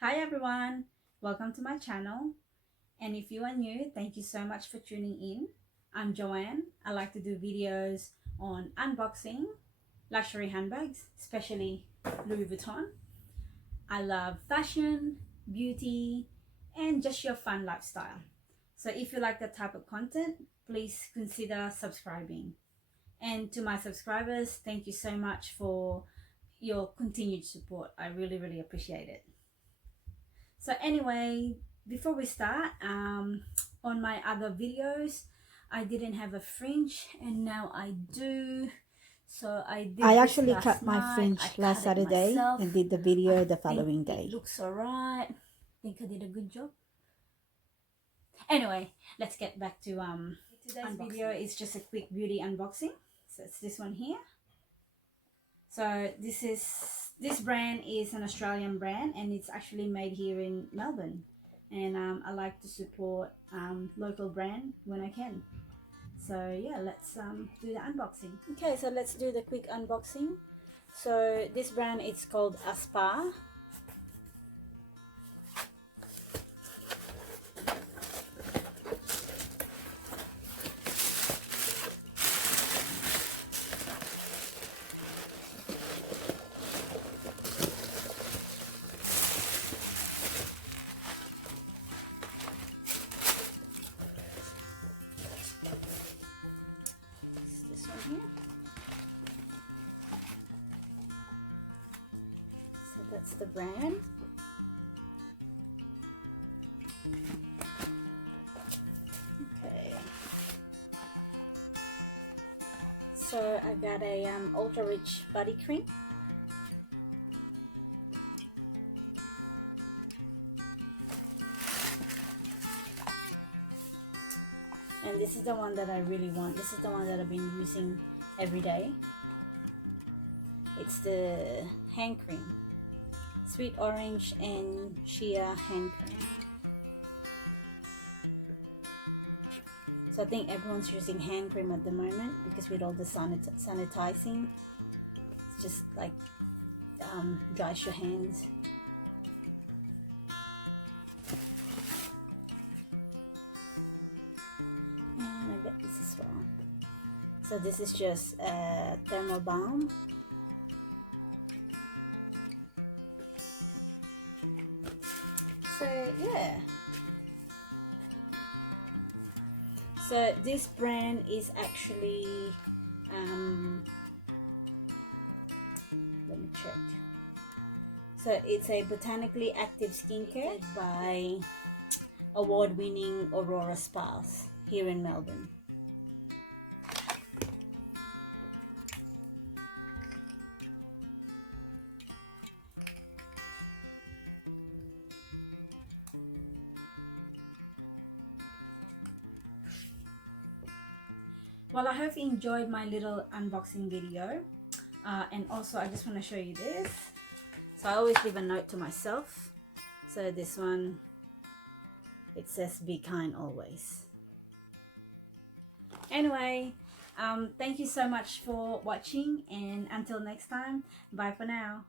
Hi everyone, welcome to my channel, and if you are new, thank you so much for tuning in. I'm Joanne. I like to do videos on unboxing, luxury handbags, especially Louis Vuitton. I love fashion, beauty, and just your fun lifestyle. So if you like that type of content, please consider subscribing. And to my subscribers, thank you so much for your continued support. I really appreciate it. So anyway, before we start, on my other videos I didn't have a fringe and now I do. So I actually cut my fringe last Saturday and did the video the following day. It looks alright. I think I did a good job. Anyway, let's get back to today's video is just a quick beauty unboxing. So it's this one here. So this brand is an Australian brand and it's actually made here in Melbourne, and I like to support local brand when I can. So yeah, let's do the unboxing. Okay, so let's do the quick unboxing. So this brand is called Aspar. That's the brand. Okay. So I got a ultra rich body cream. And this is the one that I really want. This is the one that I've been using every day. It's the hand cream. Sweet orange and Shea hand cream. So I think everyone's using hand cream at the moment because with all the sanitizing, it's just like dries your hands. And I got this as well. So this is just a thermal balm. So yeah, so this brand is actually let me check. So it's a botanically active skincare by award-winning Aurora Spa here in Melbourne. Well, I hope you enjoyed my little unboxing video, and also I just want to show you this. So I always leave a note to myself. So this one, it says be kind always. Anyway, thank you so much for watching, and until next time, bye for now.